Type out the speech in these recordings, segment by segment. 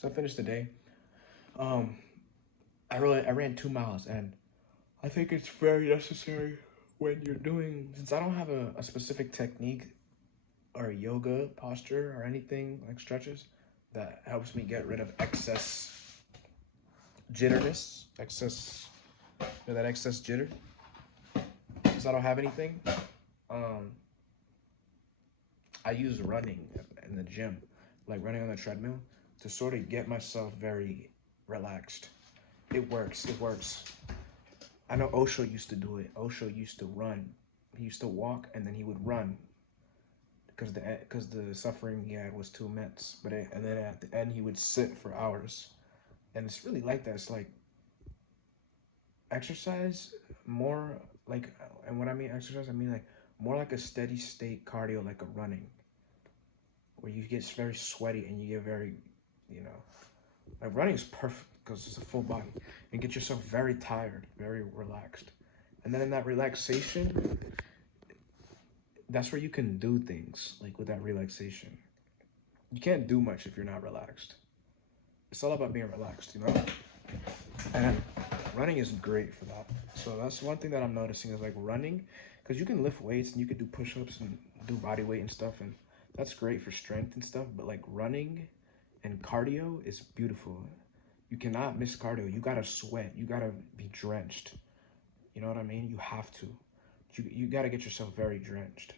So I finished the day. Um, I ran 2 miles, and I think it's very necessary when you're doing. Since I don't have a specific technique or a yoga posture or anything like stretches that helps me get rid of excess jitterness, that excess jitter. Since I don't have anything, um, I use running in the gym, like running on the treadmill, to sort of get myself very relaxed. It works. It works. I know Osho used to do it. Osho used to run. He used to walk and then he would run because the suffering he had was too immense. And then at the end he would sit for hours, and it's really like that. It's like exercise more like, and what I mean exercise, I mean like more like a steady state cardio, like a running, where you get very sweaty and you get very, you know, like running is perfect because it's a full body and get yourself very tired, very relaxed. And then in that relaxation, that's where you can do things like with that relaxation. You can't do much if you're not relaxed. It's all about being relaxed, you know? And running is great for that. So that's one thing that I'm noticing is like running, because you can lift weights and you can do push-ups and do body weight and stuff, and that's great for strength and stuff. But like running and cardio is beautiful. You cannot miss cardio. You gotta sweat. You gotta be drenched. You know what I mean? You have to. You gotta get yourself very drenched,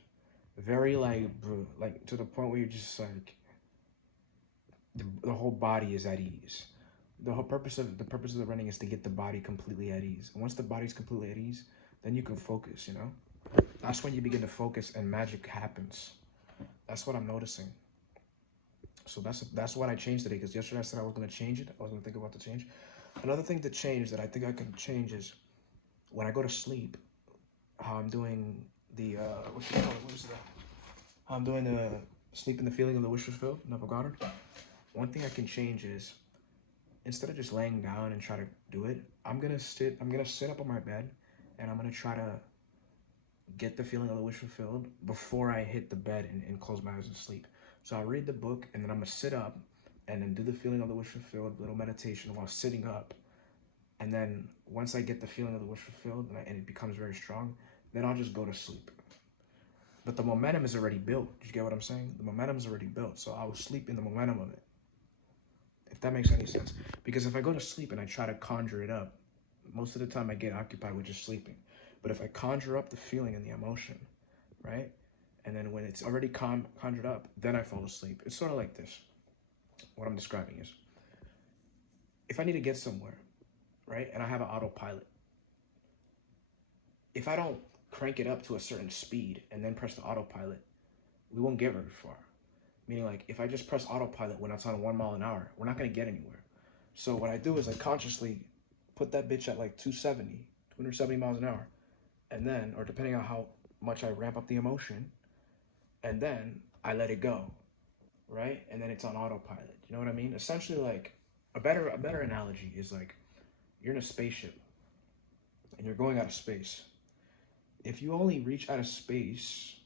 very like to the point where you're just like the whole body is at ease. The purpose of the running is to get the body completely at ease. And once the body's completely at ease, then you can focus. You know, that's when you begin to focus and magic happens. That's what I'm noticing. So that's what I changed today. Because yesterday I said I was gonna change it. I was gonna think about the change. Another thing to change that I think I can change is when I go to sleep, how I'm doing the what do you call it? What is that? How I'm doing the sleep in the feeling of the wish fulfilled. Never got it. One thing I can change is instead of just laying down and try to do it, I'm gonna sit up on my bed and I'm gonna try to get the feeling of the wish fulfilled before I hit the bed and close my eyes and sleep. So I'll read the book and then I'm gonna sit up and then do the feeling of the wish fulfilled, little meditation while sitting up. And then once I get the feeling of the wish fulfilled and it becomes very strong, then I'll just go to sleep. But the momentum is already built. Do you get what I'm saying? The momentum is already built. So I will sleep in the momentum of it, if that makes any sense. Because if I go to sleep and I try to conjure it up, most of the time I get occupied with just sleeping. But if I conjure up the feeling and the emotion, right? And then when it's already conjured up, then I fall asleep. It's sort of like this. What I'm describing is, if I need to get somewhere, right? And I have an autopilot. If I don't crank it up to a certain speed and then press the autopilot, we won't get very far. Meaning like if I just press autopilot when it's on 1 mile an hour, we're not gonna get anywhere. So what I do is I consciously put that bitch at like 270 miles an hour. And then, or depending on how much I ramp up the emotion, and then I let it go, right? And then it's on autopilot. You know what I mean? Essentially, like a better analogy is like you're in a spaceship and you're going out of space. If you only reach out of space,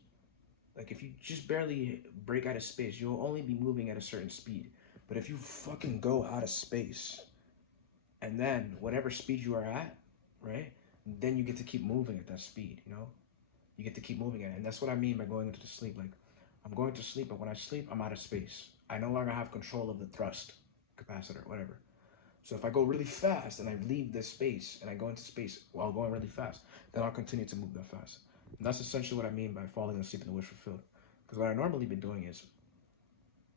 like if you just barely break out of space, you'll only be moving at a certain speed. But if you fucking go out of space, and then whatever speed you are at, right? Then you get to keep moving at that speed, you know? You get to keep moving at it. And that's what I mean by going into the sleep. Like, I'm going to sleep, but when I sleep, I'm out of space. I no longer have control of the thrust capacitor, whatever. So if I go really fast and I leave this space and I go into space while going really fast, then I'll continue to move that fast. And that's essentially what I mean by falling asleep in the wish fulfilled. Because what I normally been doing is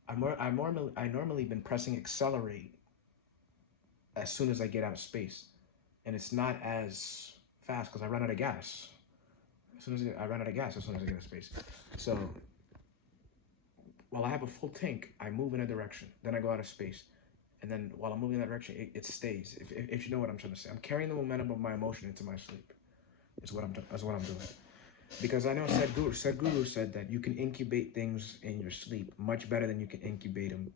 I normally been pressing accelerate as soon as I get out of space, and it's not as fast because I run out of gas. I run out of gas as soon as I get out of space. So while I have a full tank, I move in a direction, then I go out of space, and then while I'm moving in that direction, it stays. If you know what I'm trying to say, I'm carrying the momentum of my emotion into my sleep. That's what I'm doing. Because I know Sadhguru said that you can incubate things in your sleep much better than you can incubate them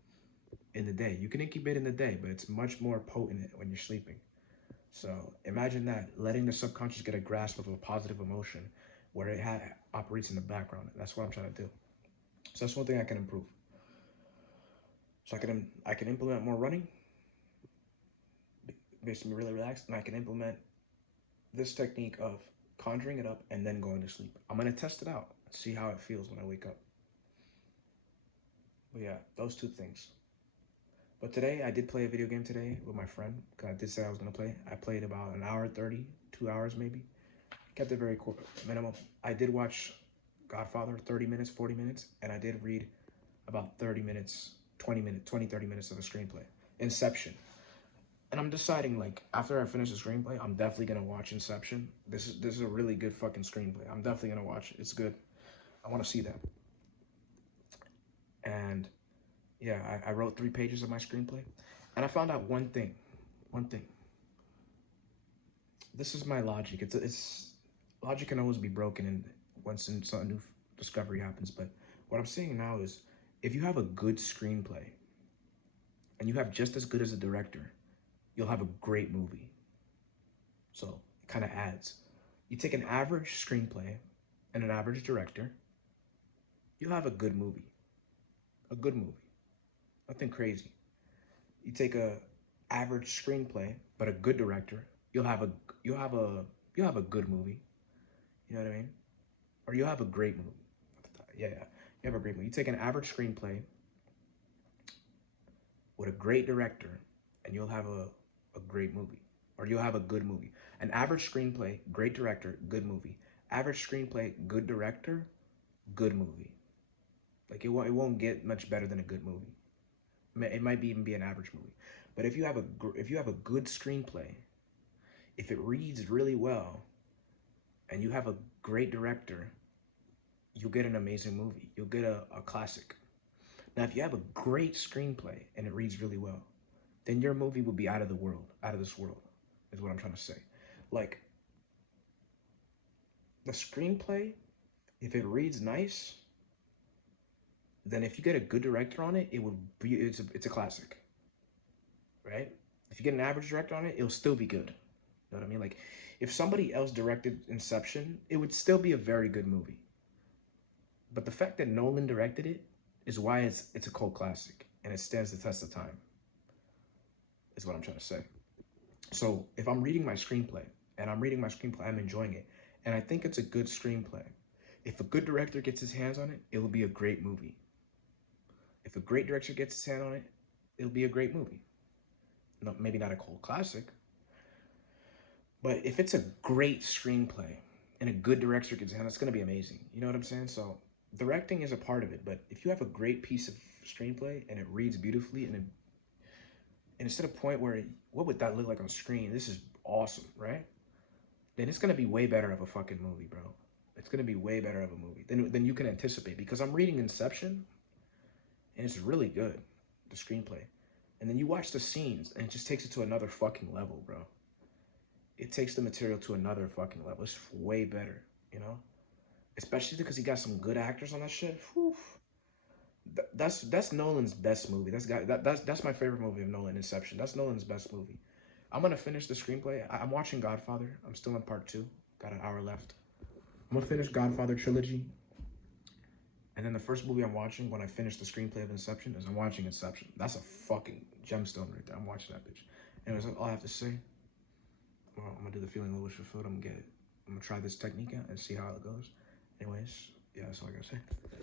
in the day. You can incubate in the day, but it's much more potent when you're sleeping. So imagine that, letting the subconscious get a grasp of a positive emotion where it operates in the background. That's what I'm trying to do. So that's one thing I can improve. So I can implement more running, makes me really relaxed, and I can implement this technique of conjuring it up and then going to sleep. I'm gonna test it out, see how it feels when I wake up. But yeah, those two things. But today I did play a video game today with my friend because I did say I was gonna play. I played about an hour 30, 2 hours maybe. Kept it very minimum. I did watch Godfather 30 minutes, 40 minutes, and I did read about 30 minutes, 20 minutes, 20, 30 minutes of a screenplay. Inception. And I'm deciding, like, after I finish the screenplay, I'm definitely gonna watch Inception. This is a really good fucking screenplay. I'm definitely gonna watch it. It's good. I wanna see that. And yeah, I wrote 3 pages of my screenplay. And I found out one thing. One thing. This is my logic. It's logic can always be broken and once a new discovery happens. But what I'm saying now is if you have a good screenplay and you have just as good as a director, you'll have a great movie. So it kind of adds. You take an average screenplay and an average director, you'll have a good movie. A good movie. Nothing crazy. You take a average screenplay but a good director, you'll have a you'll have a you'll have a good movie. You know what I mean? Or you'll have a great movie. Yeah, yeah. You have a great movie. You take an average screenplay with a great director, and you'll have a great movie. Or you'll have a good movie. An average screenplay, great director, good movie. Average screenplay, good director, good movie. Like it won't get much better than a good movie. It might even be an average movie. But if you have a good screenplay, if it reads really well, and you have a great director, you'll get an amazing movie. You'll get a classic. Now, if you have a great screenplay and it reads really well, then your movie will be out of the world, out of this world, is what I'm trying to say. Like, the screenplay, if it reads nice, then if you get a good director on it, it's a classic, right? If you get an average director on it, it'll still be good. You know what I mean? Like, if somebody else directed Inception, it would still be a very good movie. But the fact that Nolan directed it is why it's a cult classic and it stands the test of time. Is what I'm trying to say. So if I'm reading my screenplay I'm enjoying it, and I think it's a good screenplay. If a good director gets his hands on it, it will be a great movie. If a great director gets his hand on it, it'll be a great movie. No, maybe not a cult classic, but if it's a great screenplay and a good director gets his hand, it's gonna be amazing. You know what I'm saying? So directing is a part of it, but if you have a great piece of screenplay and it reads beautifully and it's to the point where what would that look like on screen? This is awesome, right? Then it's gonna be way better of a fucking movie, bro. It's gonna be way better of a movie than you can anticipate because I'm reading Inception and it's really good, the screenplay. And then you watch the scenes and it just takes it to another fucking level, bro. It takes the material to another fucking level. It's way better, you know? Especially because he got some good actors on that shit. Whew. That's Nolan's best movie. That's my favorite movie of Nolan, Inception. That's Nolan's best movie. I'm gonna finish the screenplay. I'm watching Godfather. I'm still in part 2. Got an hour left. I'm gonna finish Godfather trilogy. And then the first movie I'm watching when I finish the screenplay of Inception is I'm watching Inception. That's a fucking gemstone right there. I'm watching that bitch. Anyways, that's all I have to say. I'm gonna do the feeling a little fulfilled. I'm gonna try this technique out and see how it goes. Anyways, yeah, that's all I gotta say.